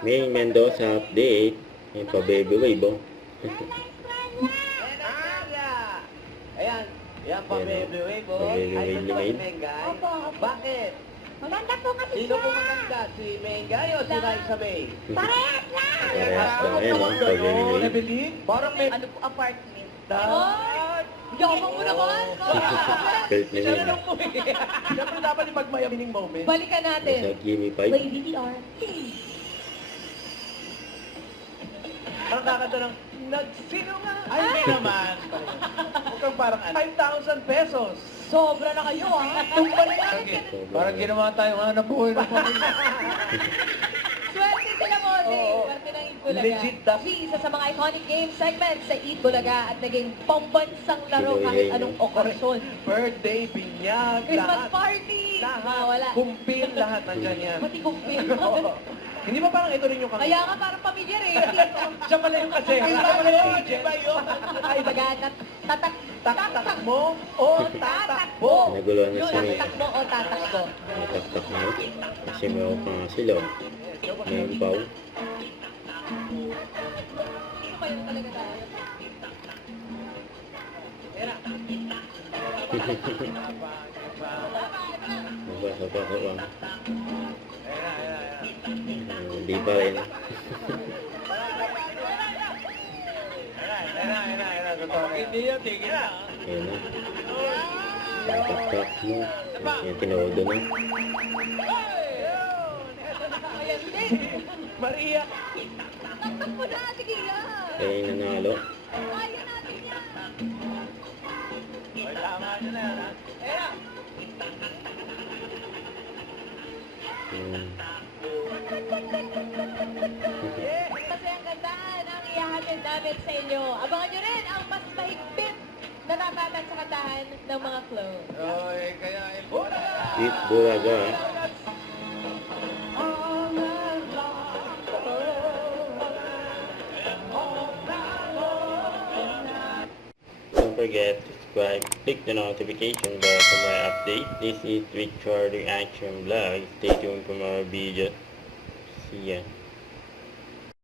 May Mendoza update. May pa baby wave, oh. Ayan. Ayan pa, baby wave, oh. Baby Ay, wave ito ba si ni Mengay? Opo. Bakit? Maganda po kasi Sino siya. po maganda? Si Mengay o si Raisa May? Parehas lang. Parehas lang, ayan, oh. Pa baby wave. Evelyn? Parang may... Ano po, apartment. Dad! Yabang mo naman. Kurt na Siya yun. lang po eh. Siyempre dapat yung magmayamining moment. Balikan natin. Sa Gimme 5. Wait, VTR. Parang kakanta ng nagsino nga. Ay, hindi naman. Huwag kang parang 5,000 pesos. Sobra na kayo, ha? Tumba na yan. Parang ginawa tayo hanap buhay ng pamilya. Swerte sila, Modi. Oo. Swerte ng Eat Bulaga. Legit na. Isa sa mga iconic game segments sa Eat Bulaga at naging pambansang laro kahit anong okasyon. Birthday, binyag, Christmas lahat. party. Lahat. Wala. Kumpil, lahat nandyan yan. Pati kumpil. Oo. Hindi ba parang ito rin yung kami? Kaya nga parang pamilyar eh. Kasi ito, Siya pala yung kasi. Siya pala yung agent. ay baga, tatak Tak-tak mo o tatakbo. Naguluhan na Yun, si May. tatakbo o tatakbo. Taktak mo. Kasi may ako pang sila. May umpaw. Ano ba yun talaga tayo? Saba. Hindi pa rin. Hindi yan, tigil na. Ayan na. Taktak mo. Yan, tinodo na. Ayan din. Maria. Tatakbo na, sige yan. Kaya yung nanalo. Kaya natin yan. Ay, tama nyo na yan, ha? Ayan. Kasi ang ganda ng ihahatid namin sa inyo. Abangan nyo rin ang mas mahigpit na tatatag sa kantahan ng mga clone. Oy, kaya Bulaga! Eat Bulaga. Don't forget to subscribe, click the notification bell for my update. This is Richard Action Vlog. Stay tuned for more videos. See ya.